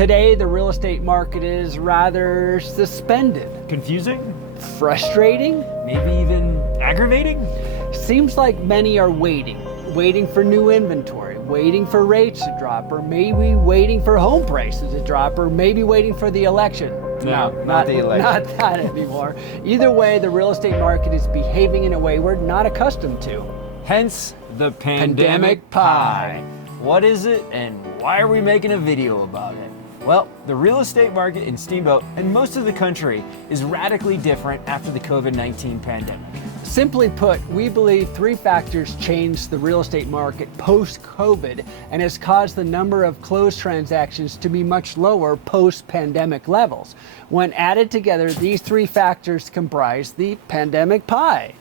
Today, the real estate market is rather suspended. Confusing? Frustrating? Maybe even aggravating? Seems like many are waiting for new inventory, waiting for rates to drop, or maybe waiting for home prices to drop, or maybe waiting for the election. No, not the election. Not that anymore. Either way, the real estate market is behaving in a way we're not accustomed to. Hence the pandemic pie. What is it and why are we making a video about it? Well, the real estate market in Steamboat and most of the country is radically different after the COVID-19 pandemic. Simply put, we believe three factors changed the real estate market post-COVID and has caused the number of closed transactions to be much lower post-pandemic levels. When added together, these three factors comprise the pandemic pie.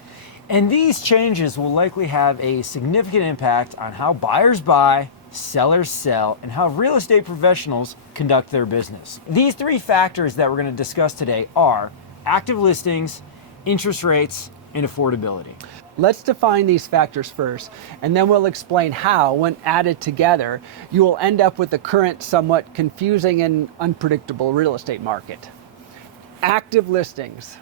And these changes will likely have a significant impact on how buyers buy, sellers sell, and how real estate professionals conduct their business. These three factors that we're going to discuss today are active listings, interest rates, and affordability. Let's define these factors first, and then we'll explain how, when added together, you will end up with the current somewhat confusing and unpredictable real estate market. Active listings.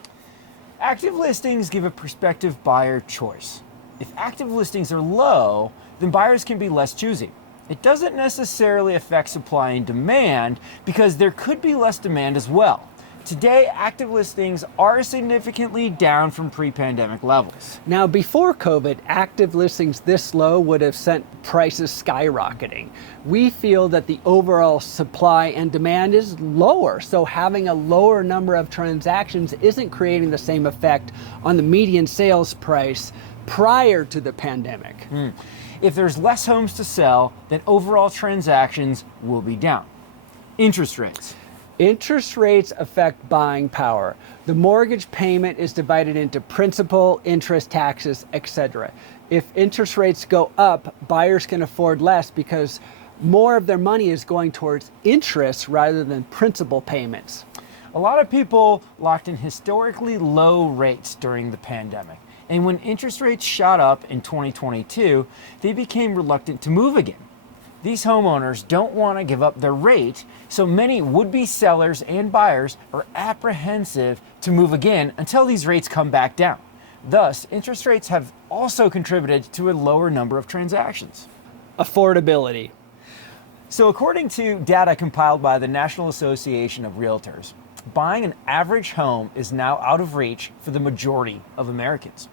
Active listings give a prospective buyer choice. If active listings are low, then buyers can be less choosy. It doesn't necessarily affect supply and demand because there could be less demand as well. Today, active listings are significantly down from pre-pandemic levels. Now, before COVID, active listings this low would have sent prices skyrocketing. We feel that the overall supply and demand is lower, so having a lower number of transactions isn't creating the same effect on the median sales price prior to the pandemic. If there's less homes to sell, then overall transactions will be down. Interest rates. Interest rates affect buying power. The mortgage payment is divided into principal, interest, taxes, etc. If interest rates go up, buyers can afford less because more of their money is going towards interest rather than principal payments. A lot of people locked in historically low rates during the pandemic. And when interest rates shot up in 2022, they became reluctant to move again. These homeowners don't want to give up their rate, so many would-be sellers and buyers are apprehensive to move again until these rates come back down. Thus, interest rates have also contributed to a lower number of transactions. Affordability. So according to data compiled by the National Association of Realtors, buying an average home is now out of reach for the majority of Americans,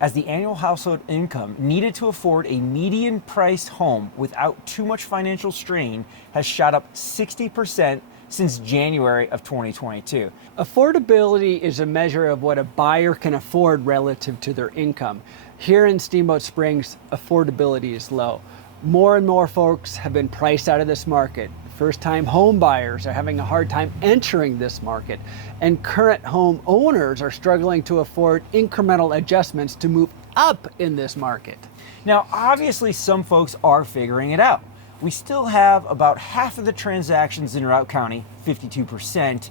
as the annual household income needed to afford a median-priced home without too much financial strain has shot up 60% since January of 2022. Affordability is a measure of what a buyer can afford relative to their income. Here in Steamboat Springs, affordability is low. More and more folks have been priced out of this market. First-time home buyers are having a hard time entering this market, and current home owners are struggling to afford incremental adjustments to move up in this market. Now, obviously, some folks are figuring it out. We still have about half of the transactions in Routt County, 52%,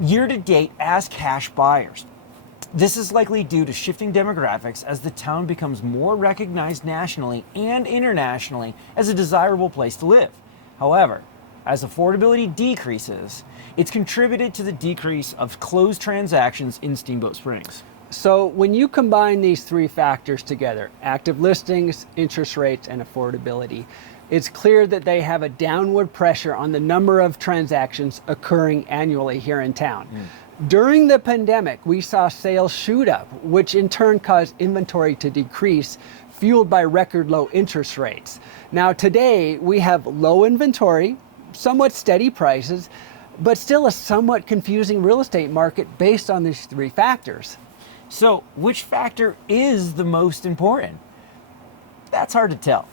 year-to-date as cash buyers. This is likely due to shifting demographics as the town becomes more recognized nationally and internationally as a desirable place to live. However, as affordability decreases, it's contributed to the decrease of closed transactions in Steamboat Springs. So when you combine these three factors together, active listings, interest rates, and affordability, it's clear that they have a downward pressure on the number of transactions occurring annually here in town. During the pandemic, we saw sales shoot up, which in turn caused inventory to decrease, fueled by record low interest rates. Now today, we have low inventory, somewhat steady prices, but still a somewhat confusing real estate market based on these three factors. So, which factor is the most important? That's hard to tell.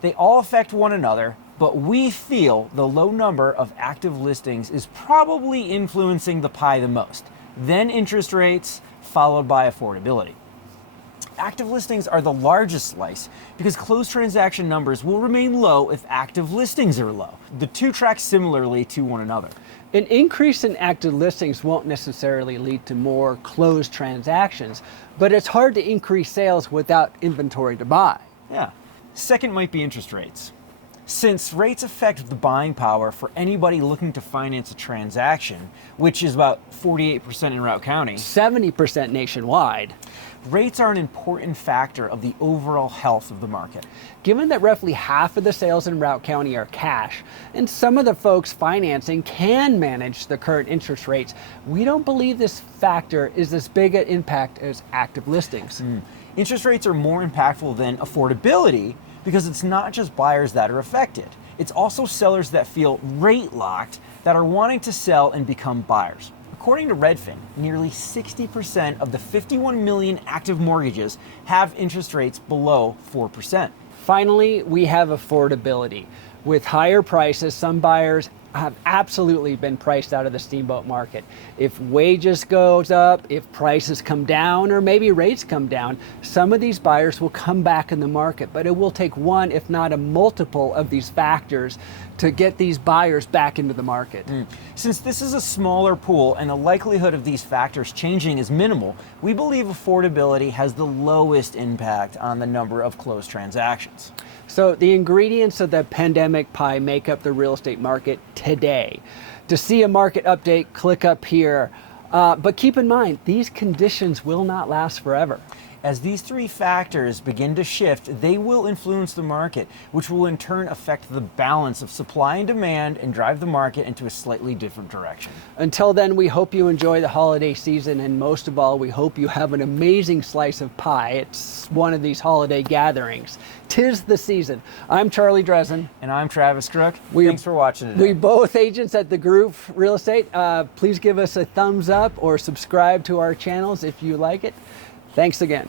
They all affect one another, but we feel the low number of active listings is probably influencing the pie the most, then interest rates, followed by affordability. Active listings are the largest slice because closed transaction numbers will remain low if active listings are low. The two track similarly to one another. An increase in active listings won't necessarily lead to more closed transactions, but it's hard to increase sales without inventory to buy. Yeah. Second might be interest rates. Since rates affect the buying power for anybody looking to finance a transaction, which is about 48% in Routt County, 70% nationwide. rates are an important factor of the overall health of the market. Given that roughly half of the sales in Routt County are cash, and some of the folks financing can manage the current interest rates, we don't believe this factor is as big an impact as active listings. Interest rates are more impactful than affordability because it's not just buyers that are affected. It's also sellers that feel rate locked that are wanting to sell and become buyers. According to Redfin, nearly 60% of the 51 million active mortgages have interest rates below 4%. Finally, we have affordability. With higher prices, some buyers have absolutely been priced out of the Steamboat market. If wages goes up, if prices come down, or maybe rates come down, some of these buyers will come back in the market, but it will take one, if not a multiple of these factors to get these buyers back into the market. Since this is a smaller pool and the likelihood of these factors changing is minimal, we believe affordability has the lowest impact on the number of closed transactions. So the ingredients of the pandemic pie make up the real estate market today. To see a market update, click up here. But keep in mind, these conditions will not last forever. As these three factors begin to shift, they will influence the market, which will in turn affect the balance of supply and demand and drive the market into a slightly different direction. Until then, we hope you enjoy the holiday season, and most of all, we hope you have an amazing slice of pie. It's one of these holiday gatherings. 'Tis the season. I'm Charlie Dresden. And I'm Travis Crook. Thanks for watching today. We both agents at the group Real Estate. Please give us a thumbs up or subscribe to our channels if you like it. Thanks again.